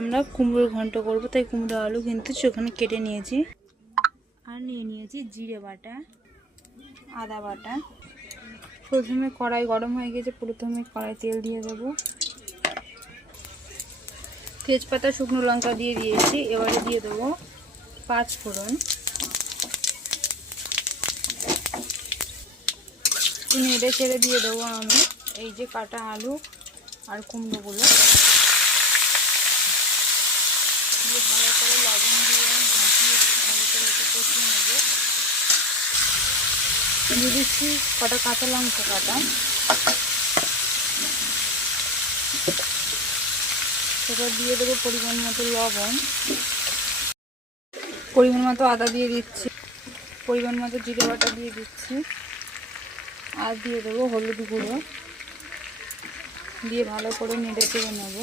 আমরা কুমড়োর ঘন্ট করব, তাই কুমড়ো আলু কিন্তু সেখানে কেটে নিয়েছি। আর নিয়ে নিয়েছি জিরে বাটা, আদা বাটা। প্রথমে কড়াই গরম হয়ে গেছে, প্রথমে কড়াই তেল দিয়ে দেবো, তেজপাতা শুকনো লঙ্কা দিয়ে দিয়েছি। এবারে দিয়ে দেবো 5 ফোড়ন, নেড়ে চেড়ে দিয়ে দেবো আমি এই যে কাটা আলু আর কুমড়োগুলো দিয়ে ভালো করে লবণ দিয়ে ঢাকিয়ে ভালো করে একটু কষিয়ে নেবো। দিয়ে দিচ্ছি কটা কাঁচা লঙ্কা কাটা, সেটা দিয়ে দেবো পরিমাণ মতো লবণ, পরিমাণ মতো আদা দিয়ে দিচ্ছি, পরিমাণ মতো জিরে বাটা দিয়ে দিচ্ছি, আর দিয়ে দেবো হলুদ গুঁড়ো দিয়ে ভালো করে নেড়ে চেড়ে নেবো।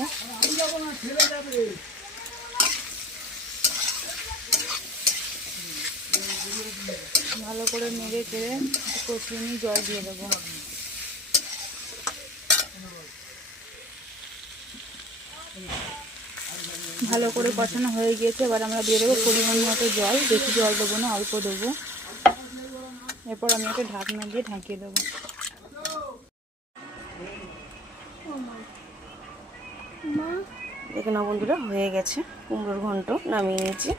ভালো করে নেড়ে চেড়ে কষিয়ে নিয়ে জল দিয়ে দেবো। ভালো করে কষানো হয়ে গিয়েছে, এবার আমরা দিয়ে দেবো পরিমাণ মতো জল, বেশি জল দেবো না, অল্প দেবো। এরপর আমি একটা ঢাকনা দিয়ে ঢাকিয়ে দেবো। দেখে না বন্ধুরা, হয়ে গেছে কুমড়োর ঘন্ট, নামিয়ে নিয়েছি।